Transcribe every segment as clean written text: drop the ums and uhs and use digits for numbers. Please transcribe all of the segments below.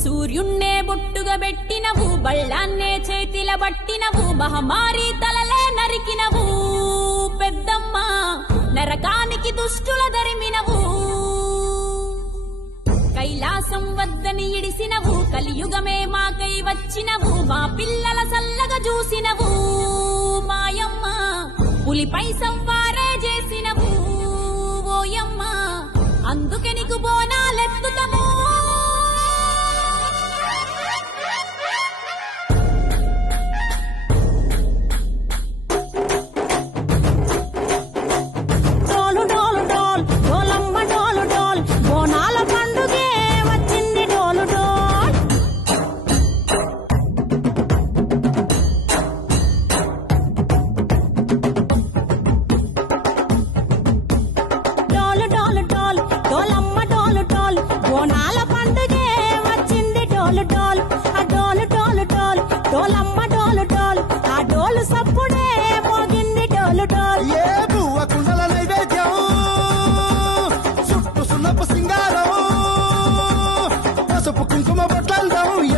సూర్యున్నే బొట్టుగా పెట్టినవు, బళ్ళాన్నే చేతిల పట్టినవు, మహమారి తలలే నరికినవు పెద్దమ్మ, నరకానికి దుష్టుల దరిమినవు. కైలాసం వద్దని ఇడిసినవు, కలియుగమే మాకై వచ్చినవు, మా పిల్లల సల్లగా చూసినవు మాయమ్మ, పులిపై సంవారే చేసినవు ఓయమ్మ, అందుకే నీకు బోనాలెత్తుతము.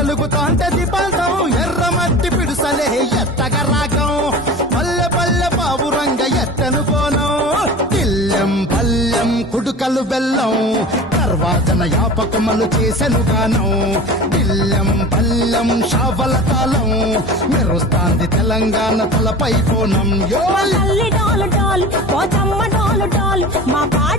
ఎలుగుతాంటే దీపాలతో ఎర్రమట్టి పిడుసలే ఎత్తగ రాగం, పల్లె పల్లె పావురంగ ఎత్తను పోనం, తిల్లెం పల్లెం కుడుకలు బెల్లం, తర్వాతన యాపకమలు చేసెను గానం, తిల్లెం పల్లెం షావల తాళం, మెరుస్తాంది తెలంగాణ తలపై కోణం. మా పాడి